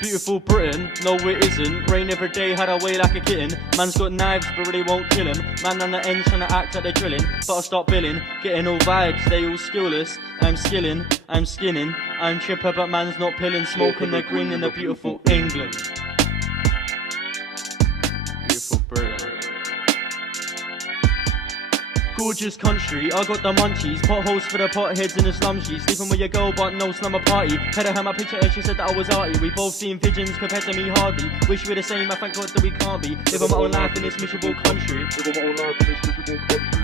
Beautiful Britain, no it isn't. Rain every day, had a way like a kitten. Man's got knives, but really won't kill him. Man on the end trying to act like they're drilling. But I stop billing, getting all vibes, they all skillless. I'm skilling, I'm skinning. I'm chipper, but man's not pilling. Smoking the green in the beautiful England. Beautiful Britain. Gorgeous country, I got the munchies. Potholes for the potheads in the slumshies. Sleeping with your girl but no slumber party. Had her my picture and she said that I was arty. We both seen visions compared to me hardly. Wish we were the same, I thank God that we can't be. Living my own life in this miserable country. Living my own life in this miserable country.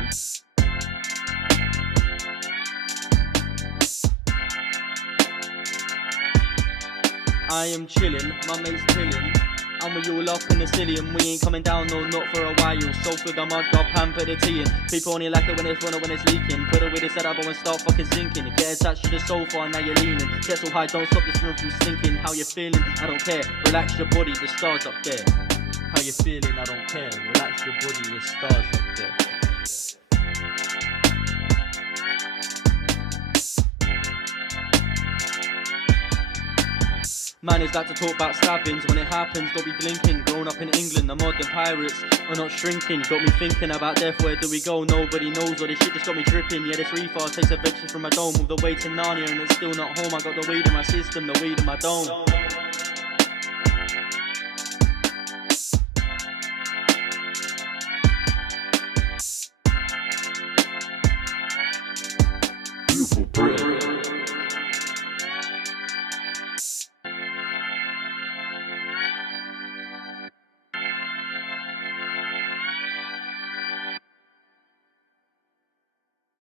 I am chilling, my mate's chilling. And we all up in the city and we ain't coming down, no, not for a while. So for the mug, got pamper the tea in. People only like it when it's running, when it's leaking. Put it with it set up and start fucking sinking. Get attached to the sofa and now you're leaning. Get so high, don't stop this room from stinking. How you feeling? I don't care. Relax your body, the stars up there. How you feeling? I don't care. Relax your body, the stars up there. Man is like to talk about stabbings. When it happens, don't be blinking. Grown up in England, the modern pirates are not shrinking. Got me thinking about death, where do we go? Nobody knows, or this shit just got me dripping. Yeah, this reefer takes a veggie from my dome. All the way to Narnia and it's still not home. I got the weed in my system, the weed in my dome. Beautiful Britain.